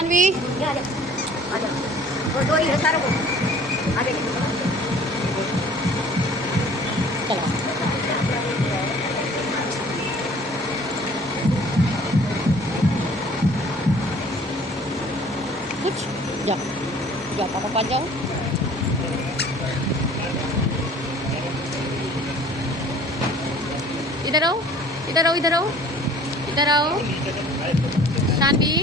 शानवी वो दो ही है सारों को आगे चलो कुछ जाओ जाओ पापा पास जाओ। इधर आओ इधर आओ इधर आओ इधर आओ शानवी।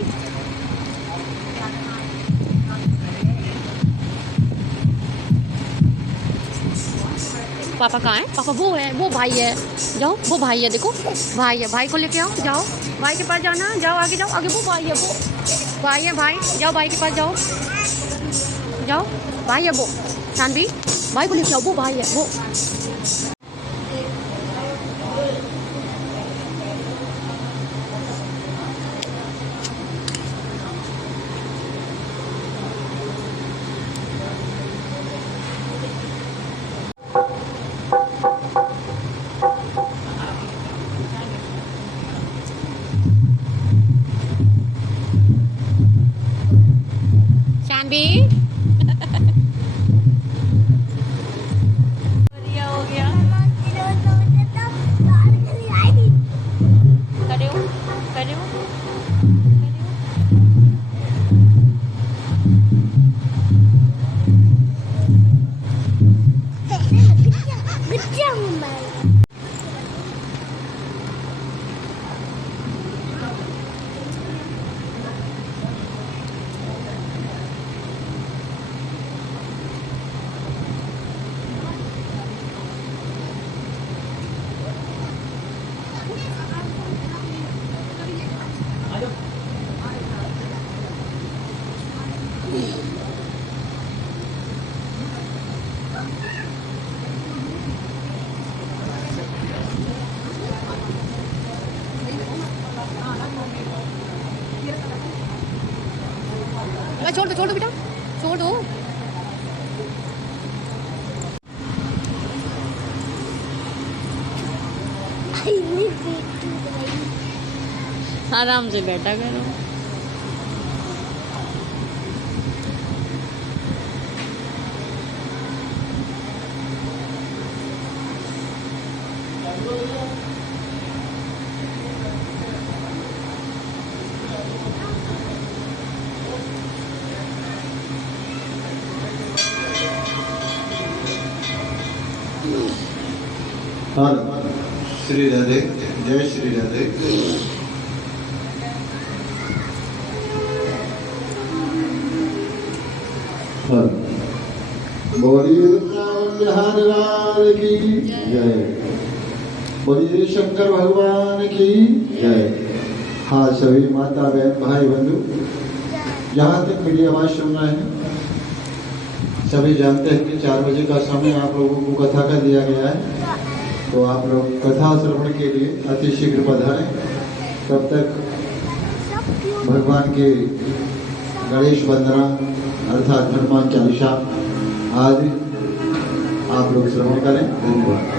पापा कहाँ है? पापा वो है, वो भाई है। जाओ वो भाई है, देखो भाई है, भाई को लेके आओ। जाओ भाई के पास जाना, जाओ आगे जाओ, आगे वो भाई है, वो भाई है, भाई जाओ भाई के पास जाओ। जाओ भाई है वो, शानवी भाई को लेके आओ, वो भाई है वो। शानवी बढ़िया हो गया। खड़े हो खड़े हो छोड़ दो बेटा, छोड़ दो। आराम से बैठा करो। श्री राधे, जय श्री राधे। बोलिए बिहार लाल की जय, बोलिए शंकर भगवान की जय। हाँ सभी माता बहन भाई बंधु, जहाँ तक मेरी आवाज सुनना है, सभी जानते हैं कि 4 बजे का समय आप लोगों को कथा का दिया गया है, तो आप लोग कथा श्रवण के लिए अति शीघ्र पधारें। तब तक भगवान के गणेश वंदना अर्थात हनुमान चालीसा आदि आप लोग श्रवण करें। धन्यवाद।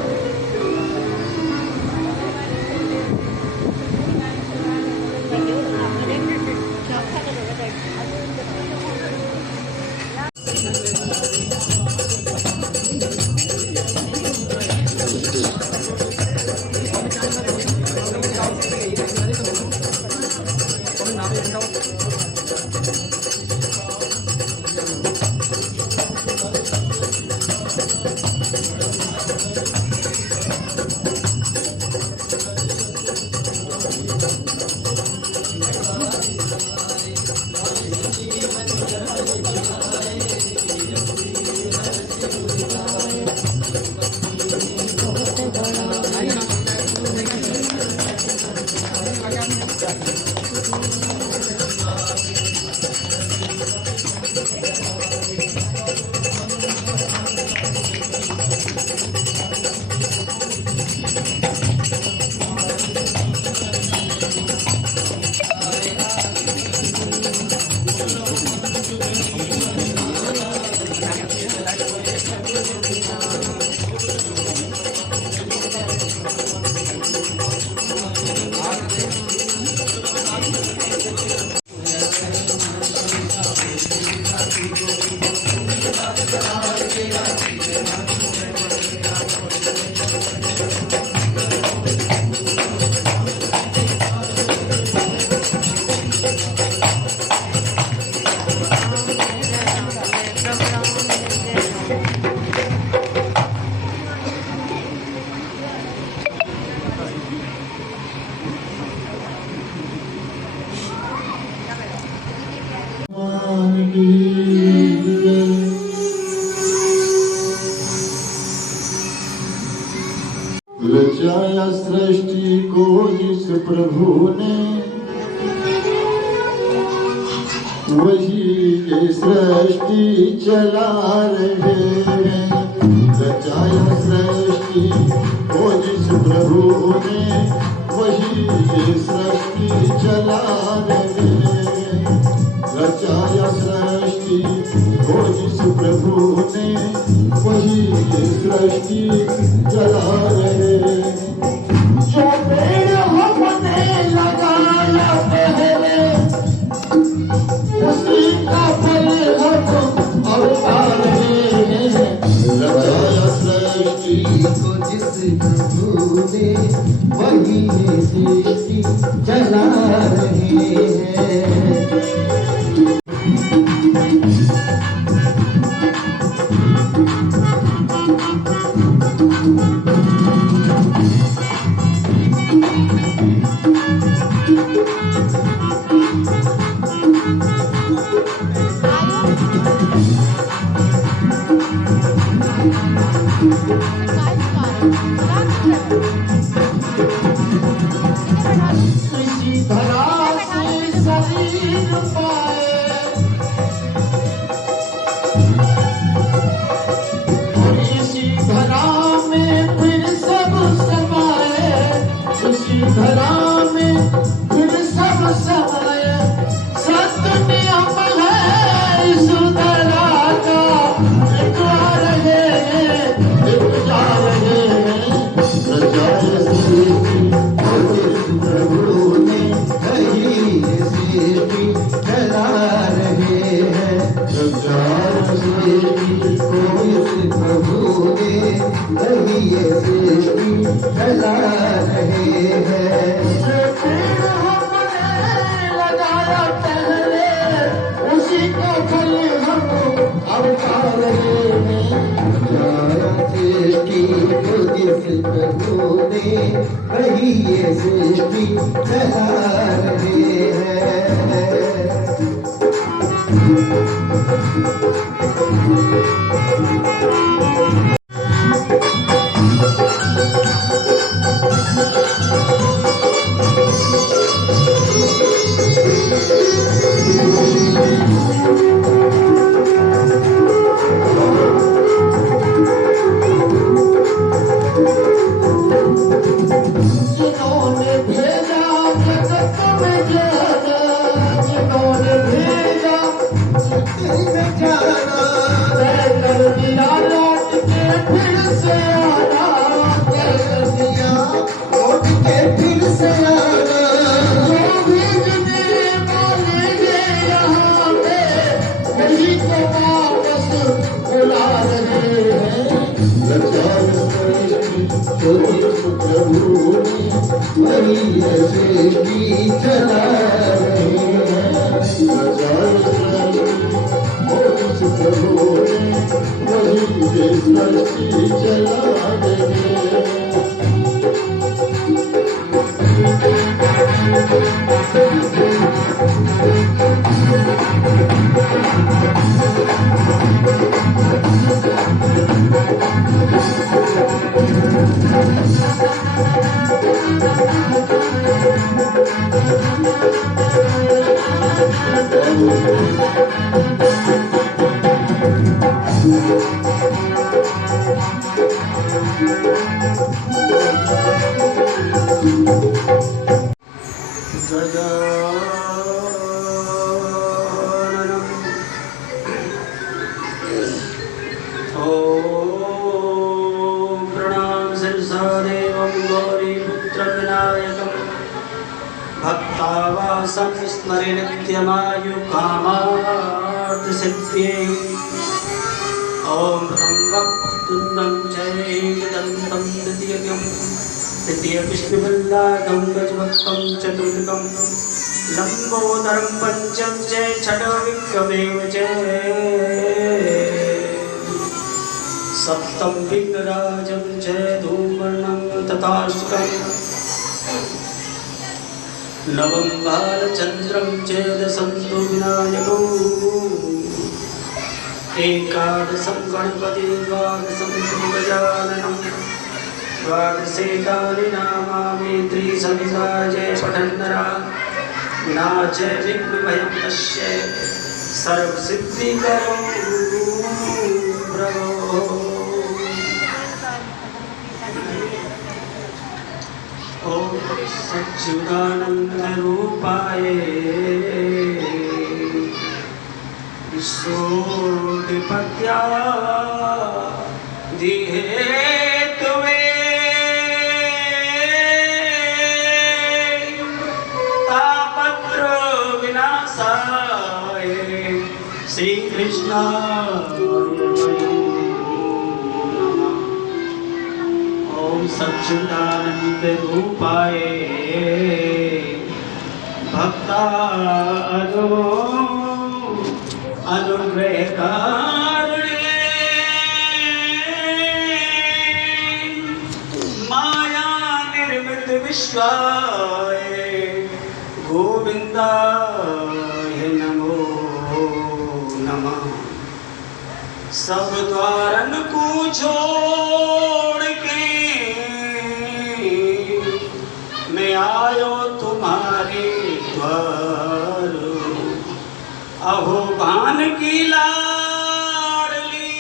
रचाया सृष्टि को जिस प्रभु ने, वही ये सृष्टि चला रहे हैं। रचाया सृष्टि को जिस प्रभु ने, वही ये सृष्टि चला रहे हैं। रचाया सृष्टि को जिस प्रभु ने, वही ये सृष्टि चला रहे हैं। जो पेड़ हमने लगाया पहले, उसी का फल हम अब पा रहे हैं। रचाया सृष्टि को जिस प्रभु ने, वही ये सृष्टि चला रहे हैं। इसी धरा से शरीर पाए, और इसी धरा में फिर सब समाए। इसी धरा में फिर सब समाए। सत्य नियम है इस धरा का, एक आ रहे हैं, एक जा रहे हैं। रचाया सृष्टि प्रभु ने, वही सृष्टि चला रहे हैं। रचाया सृष्टि को इस प्रभु ने, वही सृष्टि चला रहे हैं। पेड़ हमने लगाया पहले, उसी का फल हम अब पा रहे हैं। रचाया सृष्टि को जिस प्रभु ने, वही ये सृष्टि चला रहे हैं। जिन्होंने भेजा जगत में जाना, जिन्होंने भेजा जगत में जाना, कहकर दिया लौट के फिर से आना। कहकर दिया लौट के फिर से आना। जो भेजने वाले हैं यहाँ पे, वही को वापस बुला रहे हैं। रचाया सृष्टि को जिस प्रभु ने, वही ये सृष्टि चला रहे हैं। रचाया सृष्टि को जिस प्रभु ने, वही ये सृष्टि चला रहे हैं। भक्तावासं स्मरे नित्यमायु कामार्थसिद्ध्यै। ॐ त्र्यम्बकं जयदन्तं द्वितीयविष्णुवल्लाभं गजवक्त्रं चतुर्मुखं लम्बोदरं पंचम जय षड्विक्रमेव जय। सप्तम विघ्नराजं जय धूम्रवर्णं तथाष्टकम् नवम बालचंद्रम चेदशं तु विनायको। एकादशं गणपति द्वादशं गजाननं द्वादशेतानि नामानि त्रिसविता जय पठन्नरा नाच विघ्नभयं तस्य सर्वसिद्धिकरो प्रभो। ॐ सच्चिदानन्दरूपाय विश्वोत्पत्त्यादिहेतवे तापत्रविनाशाय श्रीकृष्णाय ओम सच्चिदानंद रूपाय भक्तानो अनुग्रहकारिणे माया निर्मित विश्वाय गोविंदाय नमो नमः। सब द्वारन को छोड़ के मैं आयो तुम्हारे द्वार। अहो भान की लाडली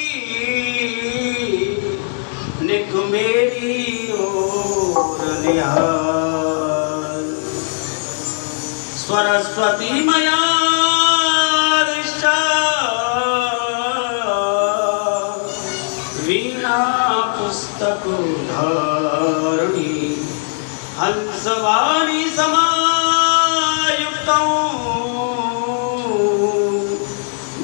निक मेरी ओर निहार। सरस्वती मया वीणा पुस्तक धारणी हंसवाणी समायुक्तौ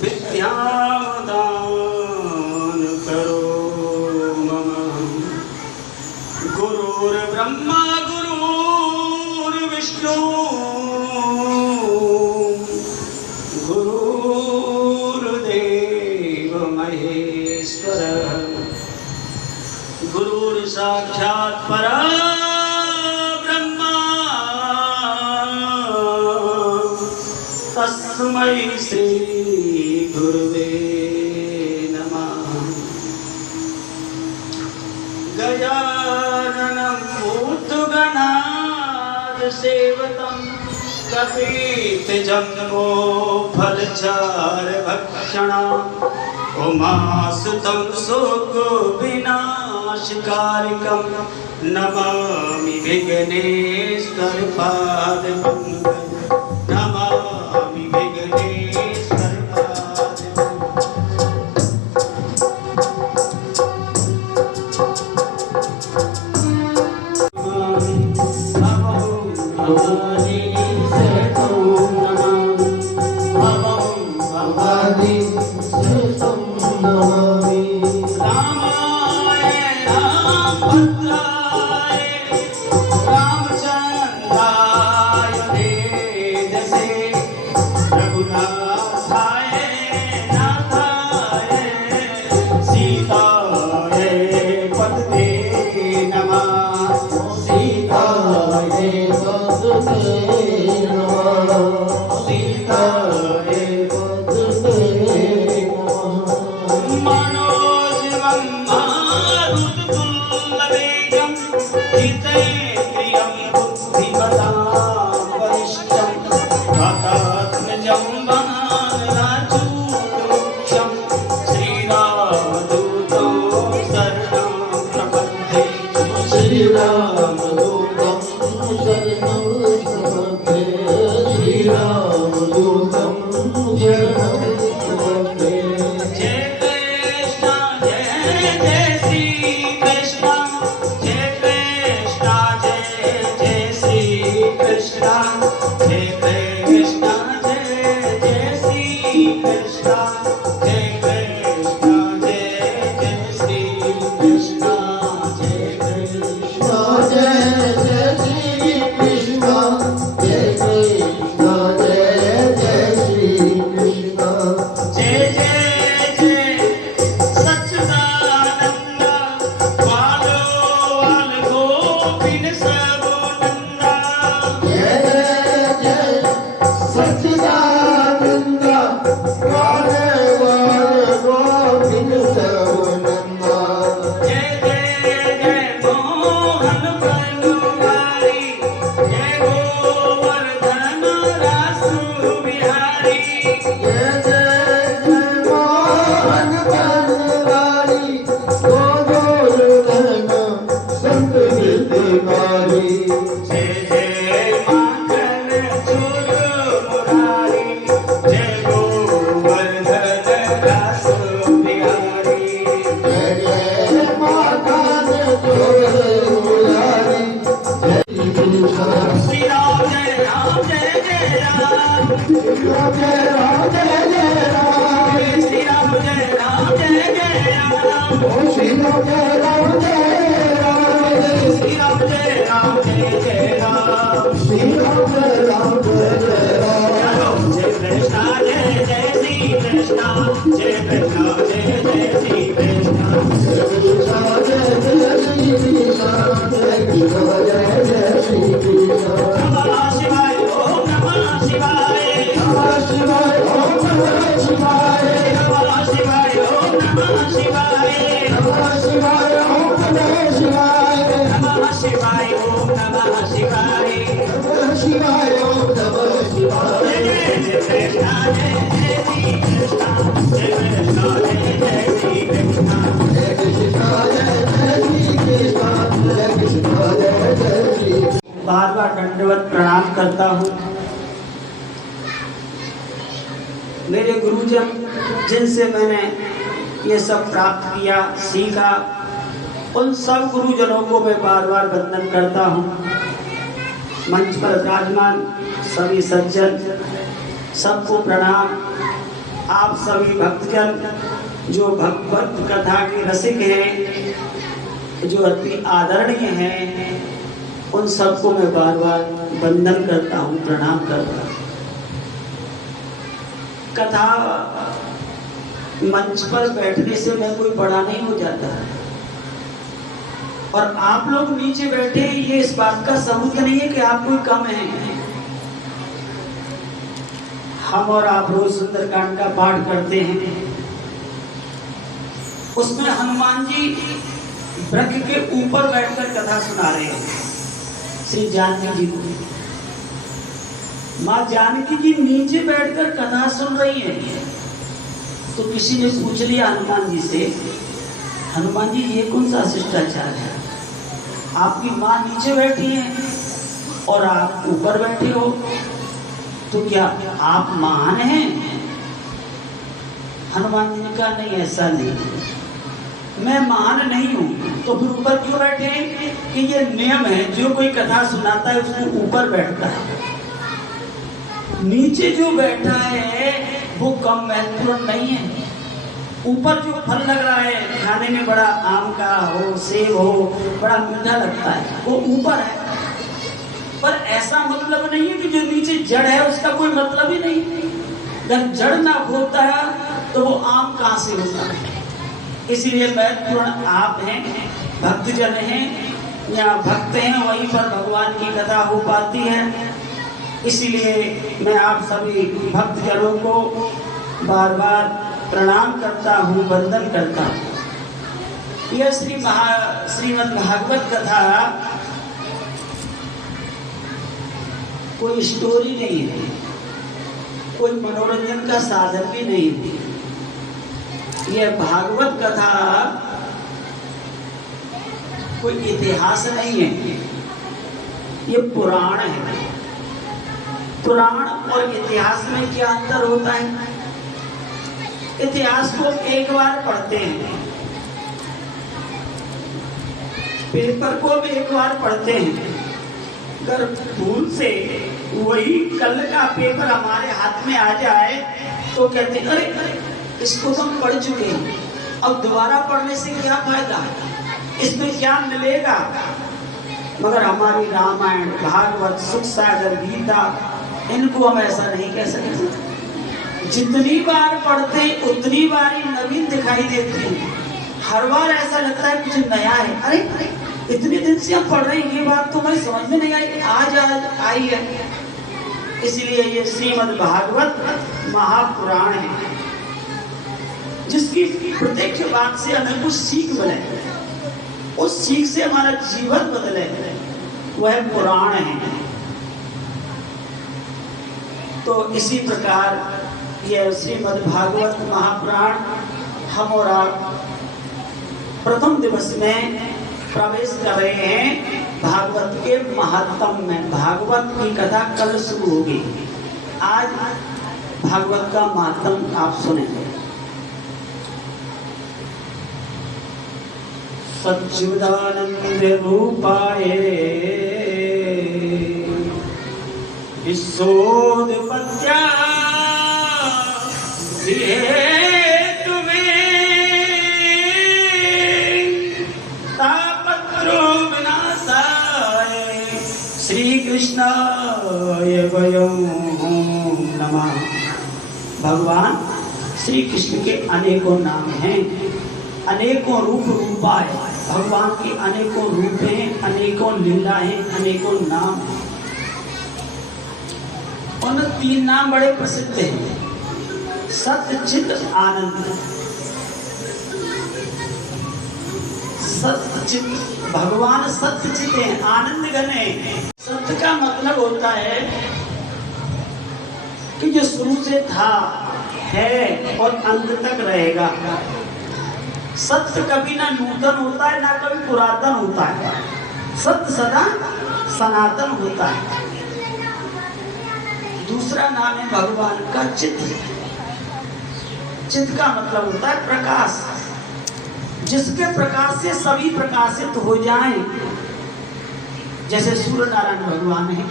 विद्यां दान करो मम। गुरुर्ब्रह्मा गुरुर्विष्णु गुरुर्देव महेश्वर गुरुर्साक्षात् परब्रह्म तस्मै श्री गुरुवे नमः। गजाननं भूतगणाधिसेवितं कपीतजम्बो फलचारभक्षणम् उमासुतं शोकविनाशकारिकं नमामि विघ्नेश्वरपादपङ्कजं। नमामि श्री राम जय राम जय जय राम श्री राम जय राम जय जय राम श्री राम जय राम जय जय राम श्री राम जय राम जय कृष्ण जय जय श्री कृष्ण जय कृष्ण जय जय श्री कृष्ण नमः शिवाय ओम नमः शिवाय नमः शिवाय ओम नमः शिवाय नमः शिवाय ओम नमः शिवाय नमः शिवाय ओम नमः शिवाय नमः शिवाय ओम नमः शिवाय नमः शिवाय ओम नमः शिवाय जय कृष्ण जय जय श्री कृष्ण जय कृष्ण जय जय श्री कृष्ण जय कृष्ण जय जय श्री कृष्ण जय कृष्ण जय जय श्री बार बार दंडवत प्रणाम करता हूँ। मेरे गुरुजन जिनसे मैंने ये सब प्राप्त किया सीखा, उन सब गुरुजनों को मैं बार बार वंदन करता हूँ। मंच पर विराजमान सभी सज्जन सबको प्रणाम। आप सभी भक्तजन जो भगवत कथा के रसिक हैं, जो अति आदरणीय हैं, उन सबको मैं बार बार वंदन करता हूँ, प्रणाम करता हूँ। कथा मंच पर बैठने से मैं कोई बड़ा नहीं हो जाता, और आप लोग नीचे बैठे ये इस बात का सबूत नहीं है कि आप कोई कम हैं। हम और आप रोज सुंदरकांड का पाठ करते हैं, उसमें हनुमान जी वृक्ष के ऊपर बैठकर कथा सुना रहे हैं श्री जानकी जी को। माँ जानकी जी नीचे बैठकर कथा सुन रही हैं। तो किसी ने पूछ लिया हनुमान जी से, हनुमान जी ये कौन सा शिष्टाचार है? आपकी माँ नीचे बैठी है और आप ऊपर बैठे हो, तो क्या आप महान हैं? हनुमान जी ने कहा नहीं, ऐसा नहीं, मैं महान नहीं हूँ। तो फिर ऊपर क्यों बैठे? कि ये नियम है, जो कोई कथा सुनाता है उसको ऊपर बैठता है, नीचे जो बैठा है वो कम महत्वपूर्ण नहीं है। ऊपर जो फल लग रहा है खाने में, बड़ा आम का हो, सेब हो, बड़ा मीठा लगता है, वो ऊपर है। पर ऐसा मतलब नहीं है कि जो नीचे जड़ है उसका कोई मतलब ही नहीं। जब जड़ ना होता है तो वो आम कहाँ से होता है? इसलिए महत्वपूर्ण आप हैं, भक्तजन हैं, या भक्त हैं, वहीं पर भगवान की कथा हो पाती है। इसलिए मैं आप सभी भक्तजनों को बार बार प्रणाम करता हूँ, वंदन करता हूँ। यह श्रीमद् भागवत कथा कोई स्टोरी नहीं है, कोई मनोरंजन का साधन भी नहीं है। यह भागवत कथा कोई इतिहास नहीं है, ये पुराण है। पुराण और इतिहास में क्या अंतर होता है? इतिहास को एक बार पढ़ते हैं, पेपर को भी एक बार पढ़ते हैं। अगर भूल से वही कल का पेपर हमारे हाथ में आ जाए तो कहते हैं अरे इसको तो हम पढ़ चुके हैं, अब दोबारा पढ़ने से क्या फायदा, इसमें क्या मिलेगा। मगर हमारी रामायण, भागवत, सुख सागर, गीता, इनको हम ऐसा नहीं कह सकते। जितनी बार पढ़ते उतनी बार ही नवीन दिखाई देती है। हर बार ऐसा लगता है कुछ नया है। अरे इतने दिन से हम पढ़ रहे हैं, ये बात तो मैं समझ में नहीं आई, आज आई है। इसलिए ये श्रीमद् भागवत महापुराण है, जिसकी प्रत्यक्ष बात से हमें कुछ सीख मिले, उस सीख से हमारा जीवन बदले, वह पुराण है। तो इसी प्रकार यह श्रीमद् भागवत महापुराण हम और आप प्रथम दिवस में प्रवेश कर रहे हैं भागवत के महात्म में। भागवत की कथा कल शुरू होगी, आज भागवत का महात्म आप सुनेंगे। सच्चिदानंद रूपाय विश्वोत्पत्त्या हेतुवे तापत्रो विनाशाय श्री कृष्णाय वयं नमः। भगवान श्री कृष्ण के अनेकों नाम हैं, अनेकों रूप रूपाय। भगवान के अनेकों रूप हैं, अनेकों लीलाएं, अनेकों नाम हैं। उन 3 नाम बड़े प्रसिद्ध हैं, सत्य चित आनंद। सत्य चित, भगवान सत्य चित है, आनंद घन है। सत्य का मतलब होता है कि जो शुरू से था, है और अंत तक रहेगा। सत्य कभी ना नूतन होता है, ना कभी पुरातन होता है। सत्य सदा सनातन होता है। दूसरा नाम है भगवान का चित। चित का मतलब होता है प्रकाश, जिसके प्रकाश से सभी प्रकाशित हो जाएं। जैसे सूर्य नारायण भगवान है,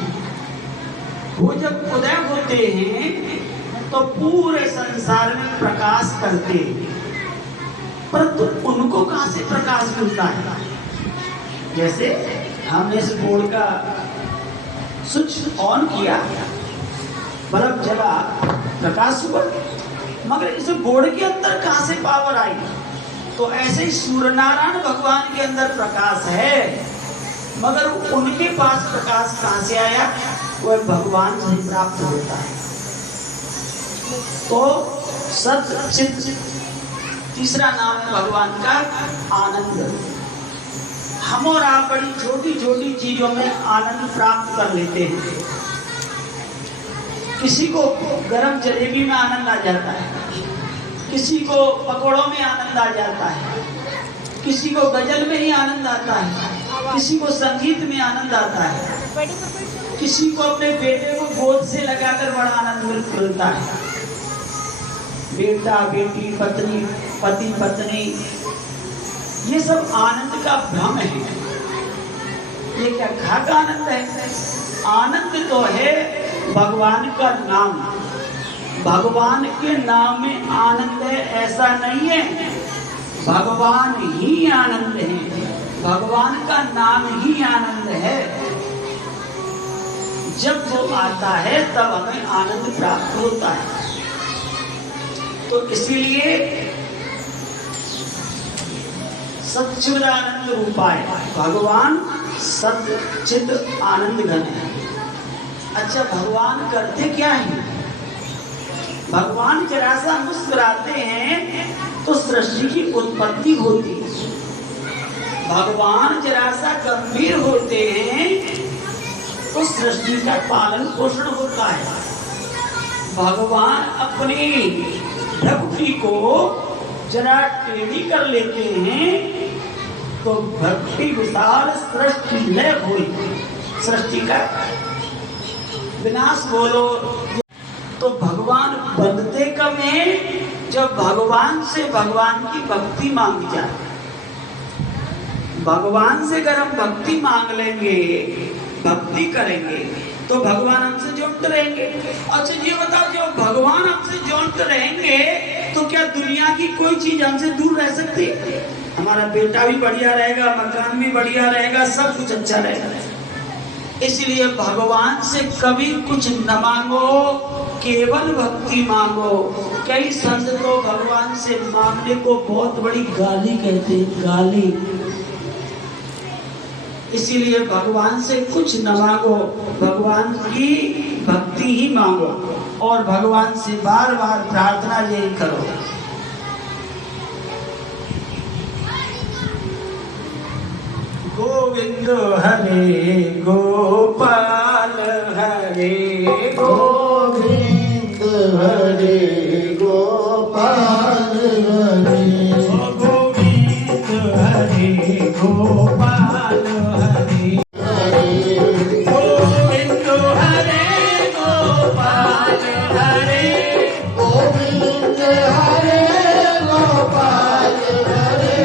वो जब उदय होते हैं तो पूरे संसार में प्रकाश करते हैं। परंतु उनको कहां से प्रकाश मिलता है? जैसे हमने इस बोर्ड का स्विच ऑन किया, बल्ब जला, प्रकाश हुआ, मगर इस बोर्ड के अंदर कहां से पावर आई? तो ऐसे ही सूर्य नारायण भगवान के अंदर प्रकाश है, मगर उनके पास प्रकाश कहां से आया? वह भगवान से प्राप्त होता है। तो सत्य चित। तीसरा नाम है भगवान का आनंद। हम और आप बड़ी छोटी छोटी चीजों में आनंद प्राप्त कर लेते हैं। किसी को गरम जलेबी में आनंद आ जाता है, किसी को पकौड़ों में आनंद आ जाता है, किसी को गजल में ही आनंद आता है, किसी को संगीत में आनंद आता है, किसी को अपने बेटे को गोद से लगाकर बड़ा आनंद मिलता है। बेटा बेटी, पत्नी पति पत्नी, ये सब आनंद का भ्रम है। ये क्या घात आनंद है? आनंद तो है भगवान का नाम। भगवान के नाम में आनंद है ऐसा नहीं है, भगवान ही आनंद है, भगवान का नाम ही आनंद है। जब वो आता है तब हमें आनंद प्राप्त होता है। तो इसीलिए सच्चिदानंद रूपाय, भगवान सत्य चित आनंद घन है। अच्छा, भगवान करते क्या है? भगवान जरा सा मुस्कुराते हैं तो सृष्टि की उत्पत्ति होती है। भगवान जरा सा गंभीर होते हैं तो सृष्टि का पालन पोषण होता है। भगवान अपनी भक्ति को जरा टेढ़ी कर लेते हैं तो भक्ति विशाल सृष्टि लय हुई, सृष्टि का विनाश बोलो। तो भगवान बनते कब हैं? जब भगवान से भगवान की भक्ति मांगी जाए। भगवान से अगर हम भक्ति मांग लेंगे, भक्ति करेंगे तो भगवान हमसे जुड़ते रहेंगे। अच्छा ये बताओ, जो भगवान हमसे जुड़ते रहेंगे तो क्या दुनिया की कोई चीज हमसे दूर रह सकती है? हमारा बेटा भी बढ़िया रहेगा, मकान भी बढ़िया रहेगा, सब कुछ अच्छा रहेगा। इसलिए भगवान से कभी कुछ न मांगो, केवल भक्ति मांगो। कई संत तो भगवान से मांगने को बहुत बड़ी गाली कहते हैं, गाली। इसीलिए भगवान से कुछ न मांगो, भगवान की भक्ति ही मांगो और भगवान से बार बार प्रार्थना यही करो। गोविंद हरे गोपाल हरे गोविंद हरे गोपाल हरे गोविंद हरे गोपाल हरे गोविंद हरे गोपाल हरे गोविंद हरे गोपाल हरे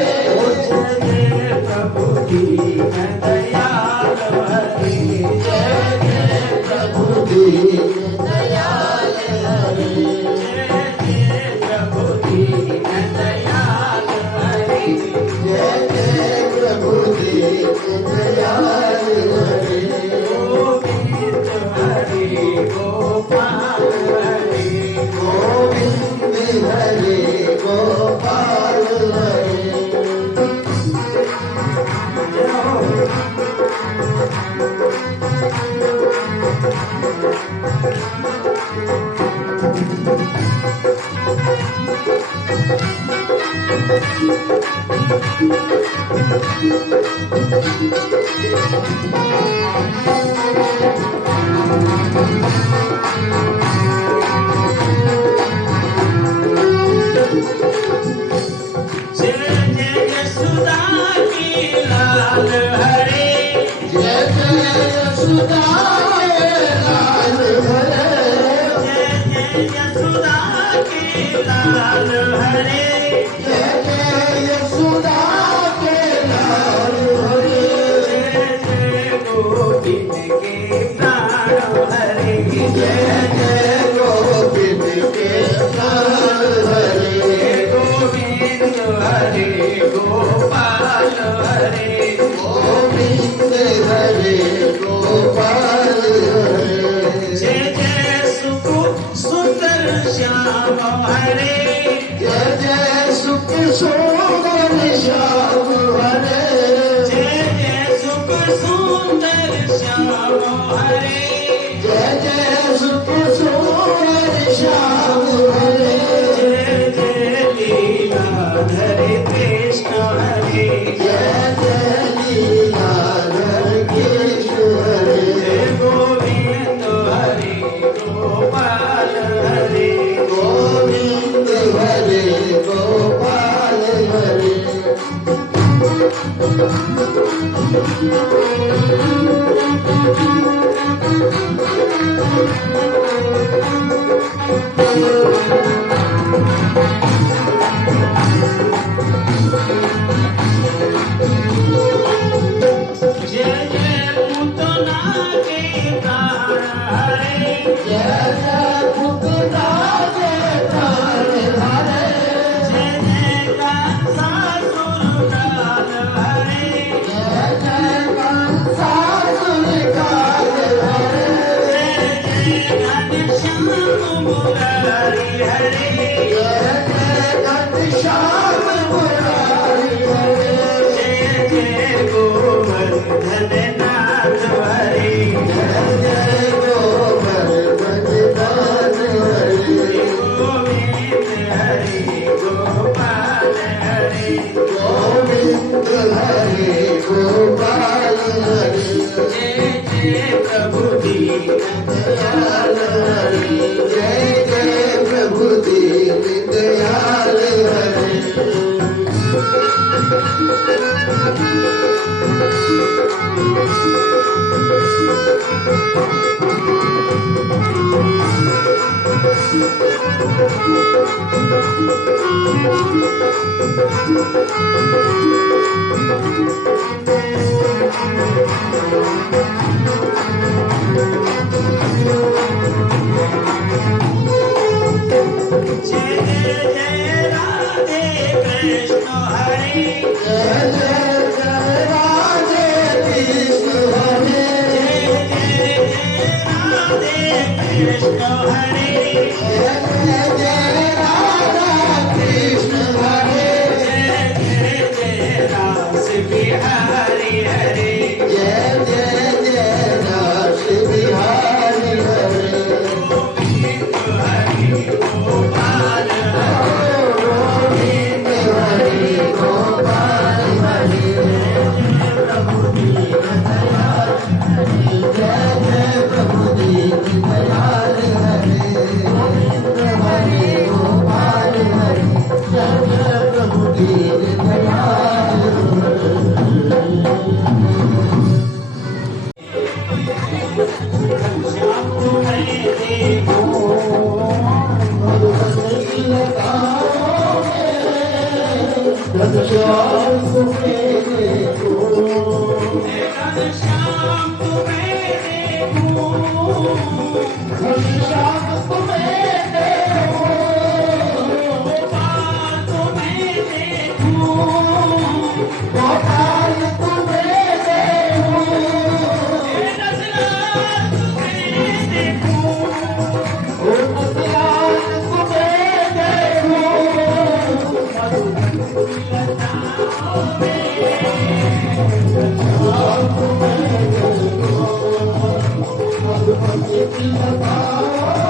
Thank you.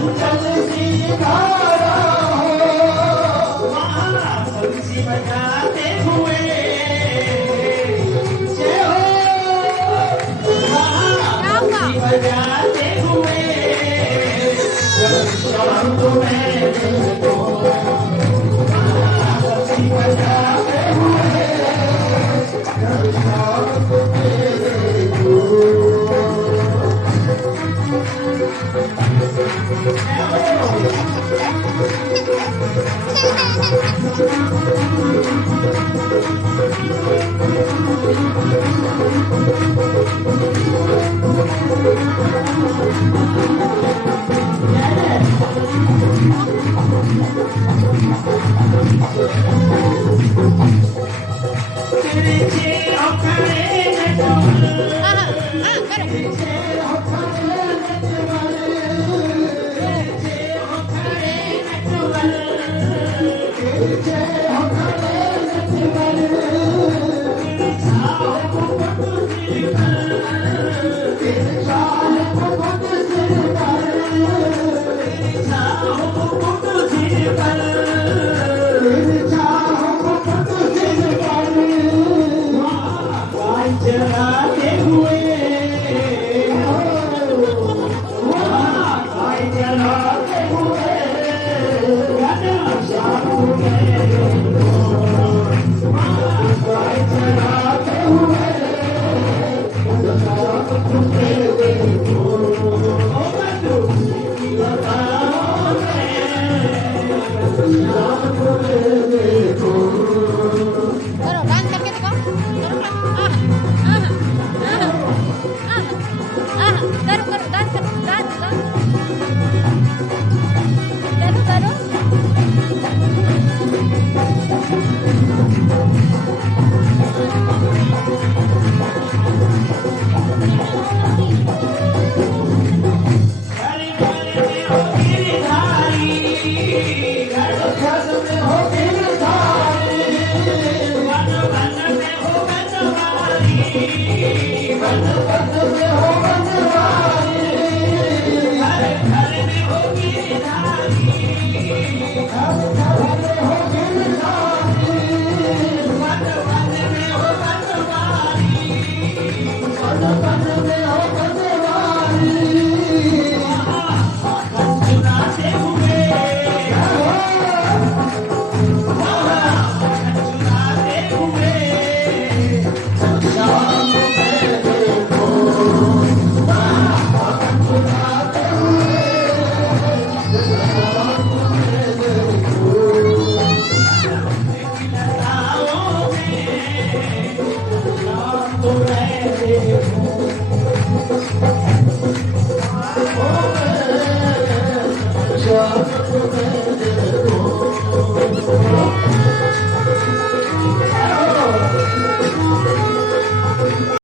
चंचल सी धारा हो वहाँ बंसी बजाते हुए जय हो क्या हुआ? बंसी बजाते हुए शाम को मैं देखो बंसी बजाते हुए शाम को देखो तेरे चेहरों खड़े नटवर करो चलाते हुए चलाते हुए शाम को चलाते हुए करो डांस करके दिखाओ करो करो डांस करो डांस करो करो हरे भरे में हो गिरधारी घर में हो गिरधारी वन वन में हो बनवारी वन वन में हो बनवारी घर घर में हो गिरधारी घर घर में हो गिरधारी वन वन में हो बनवारी वन वन में हो बनवारी